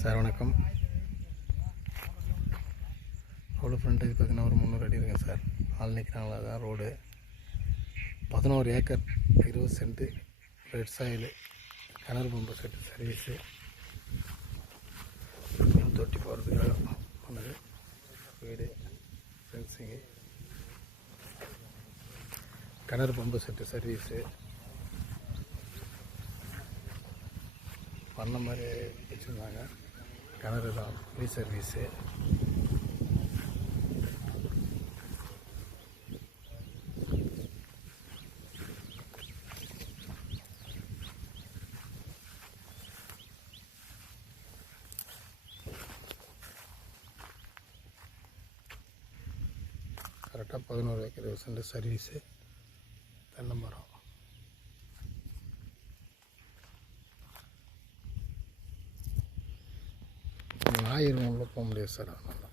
Sir வணக்கம். Road frontage பார்த்திங்கன்னா ஒரு 300 அடி இருக்குங்க சார். ஆள் நிற்கிறாங்களா? தான் road 11 acre 20 cent red soil, கிணறு பம்பு செட்டு சர்வீஸு, தொட்டி போகிறதுக்காக பண்ணது, வீடு, ஃபென்சிங்கு, கிணறு பம்பு செட்டு சர்வீஸு பண்ண மாதிரி வச்சுருந்தாங்க. கிணறு தான் ஃப்ரீ சர்வீஸு. கரெக்டாக 11 ஏக்கர் 20 சென்ட் சர்வீஸு, தென்னை மரம். ஞாயிறு உள்ள போக முடியாது சார். அதனால